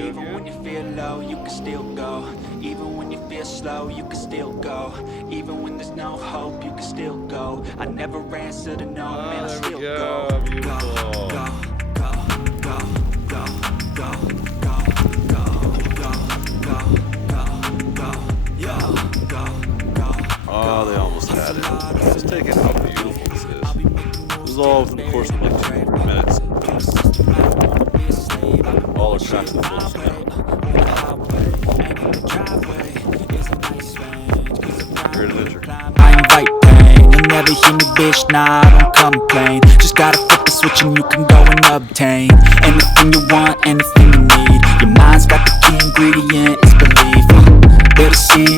Even when you feel low, you can still go. Even when you feel slow, you can still go. Even when there's no hope, you can still go. I never answer to no, man, I There still we go. go. Beautiful. Oh, they almost had it. Just taking how beautiful this is. This is all within the course of like 2 or 3 minutes. All are cracked to full scale. Great adventure. I invite pain, you'll never hear me, bitch, nah, I don't complain. Just gotta flip the switch and you can go and obtain anything you want, anything you need. Your mind's got the key ingredient, it's belief. They'll deceive